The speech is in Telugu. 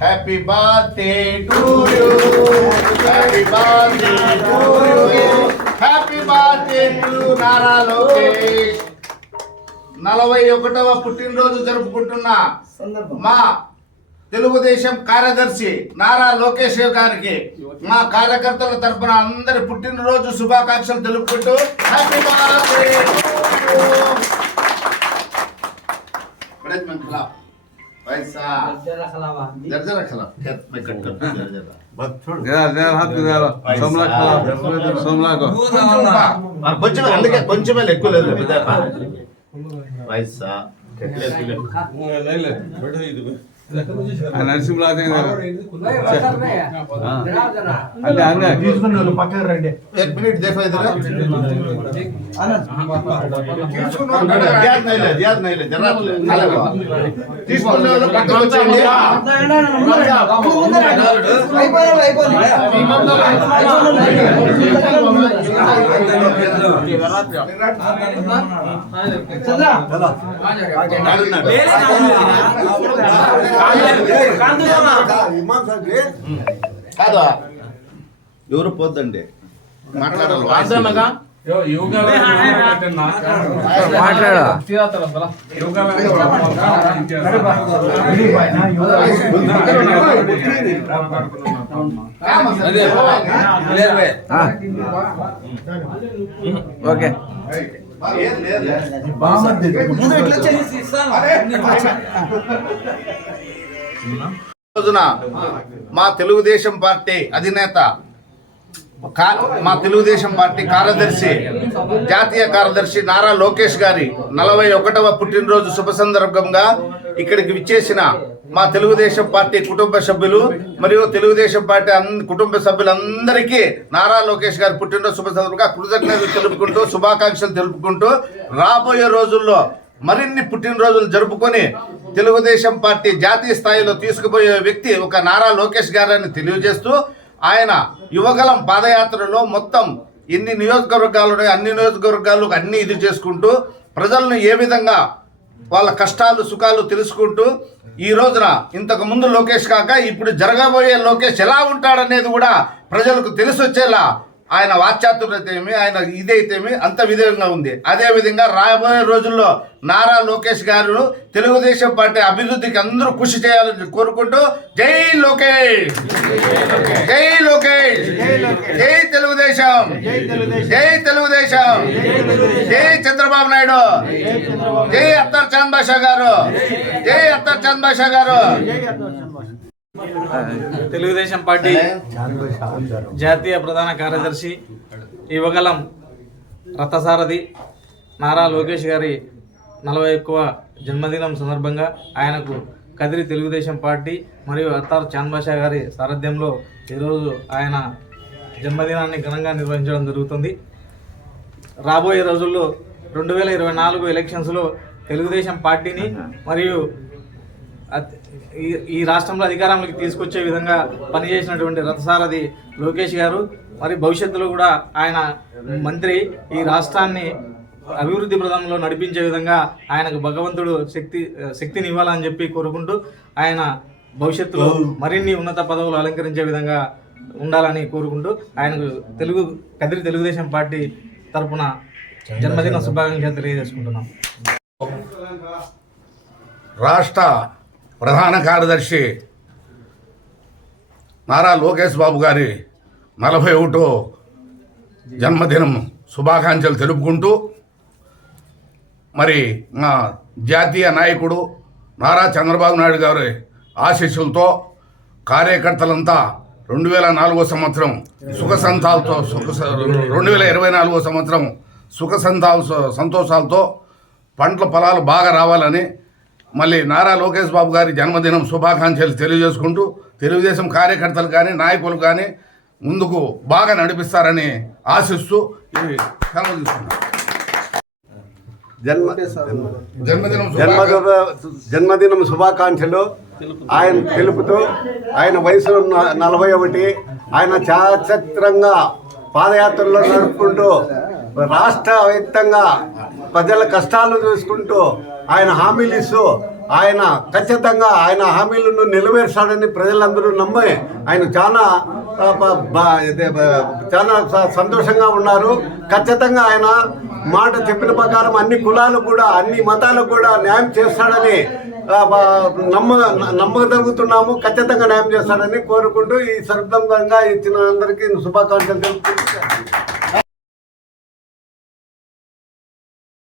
Happy birthday to you happy birthday to you happy birthday to Nara Lokesh. నలభై ఒకటవ పుట్టినరోజు జరుపుకుంటున్న మా తెలుగుదేశం కార్యదర్శి నారా లోకేష్ గారికి మా కార్యకర్తల తరపున అందరి పుట్టినరోజు శుభాకాంక్షలు తెలుపుకుంటూ హ్యాపీ బర్త్డే पैसा दर्जा रखला खेत में कट कट दर्जा रखला बस छोड़ जरा जरा हाथ जरा सोमला खला सोमला को और कुछ में अंदर के कुछ में लेको ले ले पैसा ले ले बैठो इधर తీసుకున్నారు పక్కన రండి తీసుకున్నారు పక్కన వచ్చేయండి అయిపోయారు అయిపోయింది కాదు ఎవరు పోద్దండి మాట్లాడాలి రోజున మా తెలుగుదేశం పార్టీ అధినేత కా- మా తెలుగుదేశం పార్టీ కార్యదర్శి జాతీయ కార్యదర్శి నారా లోకేష్ గారి నలభై ఒకటవ పుట్టినరోజు శుభ సందర్భంగా ఇక్కడికి విచ్చేసిన మా తెలుగుదేశం పార్టీ కుటుంబ సభ్యులు మరియు తెలుగుదేశం పార్టీ కుటుంబ సభ్యులందరికీ నారా లోకేష్ గారి పుట్టినరోజు శుభ సందర్భంగా కృతజ్ఞతలు తెలుపుకుంటూ శుభాకాంక్షలు తెలుపుకుంటూ రాబోయే రోజుల్లో మరిన్ని పుట్టినరోజులు జరుపుకొని తెలుగుదేశం పార్టీ జాతీయ స్థాయిలో తీసుకుపోయే వ్యక్తి ఒక నారా లోకేష్ గారని తెలియజేస్తూ ఆయన యువగలం పాదయాత్రలో మొత్తం ఎన్ని నియోజకవర్గాలు ఉన్నాయో అన్ని నియోజకవర్గాలు అన్ని ఇది చేసుకుంటూ ప్రజలను ఏ విధంగా వాళ్ళ కష్టాలు సుఖాలు తెలుసుకుంటూ ఈ రోజున ఇంతకు ముందు లోకేష్ కాక ఇప్పుడు జరగబోయే లోకేష్ ఎలా ఉంటాడనేది కూడా ప్రజలకు తెలిసి వచ్చేలా ఆయన వాచ్యాతుర్యత ఆయన ఇదైతేమి అంత విధంగా ఉంది. అదే విధంగా రాబోయే రోజుల్లో నారా లోకేష్ గారు తెలుగుదేశం పార్టీ అభివృద్ధికి అందరూ కృషి చేయాలని కోరుకుంటూ జై లోకేష్! జై లోకేష్! జై తెలుగుదేశం! జై తెలుగుదేశం! జై చంద్రబాబు నాయుడు! జై అత్తర్ చాంద్ బాషా గారు! జై అత్తర్ చాంద్ బాషా గారు! తెలుగుదేశం పార్టీ జాతీయ ప్రధాన కార్యదర్శి యువగలం రథసారథి నారా లోకేష్ గారి నలభై ఎక్కువ జన్మదినం సందర్భంగా ఆయనకు కదిరి తెలుగుదేశం పార్టీ మరియు అత్తార్ చాన్బాషా గారి సారథ్యంలో ఈరోజు ఆయన జన్మదినాన్ని ఘనంగా నిర్వహించడం జరుగుతుంది. రాబోయే రోజుల్లో రెండు వేల ఇరవై నాలుగు ఎలక్షన్స్లో తెలుగుదేశం పార్టీని మరియు ఈ- ఈ రాష్ట్రంలో అధికారంలోకి తీసుకొచ్చే విధంగా పనిచేసినటువంటి రథసారథి లోకేష్ గారు మరి భవిష్యత్తులో కూడా ఆయన మంత్రి ఈ రాష్ట్రాన్ని అభివృద్ధి ప్రదంలో నడిపించే విధంగా ఆయనకు భగవంతుడు శక్తి శక్తిని ఇవ్వాలని చెప్పి కోరుకుంటూ ఆయన భవిష్యత్తులో మరిన్ని ఉన్నత పదవులు అలంకరించే విధంగా ఉండాలని కోరుకుంటూ ఆయనకు తెలుగు కదిరి తెలుగుదేశం పార్టీ తరపున జన్మదిన శుభాకాంక్షలు తెలియజేసుకుంటున్నాం. రాష్ట్ర ప్రధాన కార్యదర్శి నారా లోకేష్ బాబు గారి నలభై ఒకటో జన్మదినం శుభాకాంక్షలు తెలుపుకుంటూ మరి మా జాతీయ నాయకుడు నారా చంద్రబాబు నాయుడు గారి ఆశీస్సులతో కార్యకర్తలంతా రెండు వేల నాలుగో సంవత్సరం సుఖ సంతాలతో సుఖ స- రెండు వేల ఇరవై నాలుగో సంవత్సరం సుఖ సంతాల సంతోషాలతో పంటల పొలాలు బాగా రావాలని మళ్ళీ నారా లోకేష్ బాబు గారి జన్మదినం శుభాకాంక్షలు తెలియజేసుకుంటూ తెలుగుదేశం కార్యకర్తలు కానీ నాయకులు కానీ ముందుకు బాగా నడిపిస్తారని ఆశిస్తూ ఈ సెలవు తీసుకున్నాను జన్మ జన్మదినం జన్మదిన జన్మదినం శుభాకాంక్షలు. ఆయన తెలుపుతూ ఆయన వయసు నలభై ఒకటి. ఆయన చాచత్రంగా పాదయాత్రలో నడుపుకుంటూ రాష్ట్ర వ్యాప్తంగా ప్రజల కష్టాలు చూసుకుంటూ ఆయన హామీలు ఇస్తూ ఆయన ఖచ్చితంగా ఆయన హామీలను నెరవేర్చాడని ప్రజలందరూ నమ్మి ఆయన చాలా చాలా స- సంతోషంగా ఉన్నారు. ఖచ్చితంగా ఆయన మాట చెప్పిన ప్రకారం అన్ని కులాలు కూడా అన్ని మతాలకు కూడా న్యాయం చేస్తాడని నమ్మ నమ్మగలుగుతున్నాము ఖచ్చితంగా న్యాయం చేస్తాడని కోరుకుంటూ ఈ సందర్భంగా ఇచ్చిన అందరికీ శుభాకాంక్షలు తెలుపుతున్నాను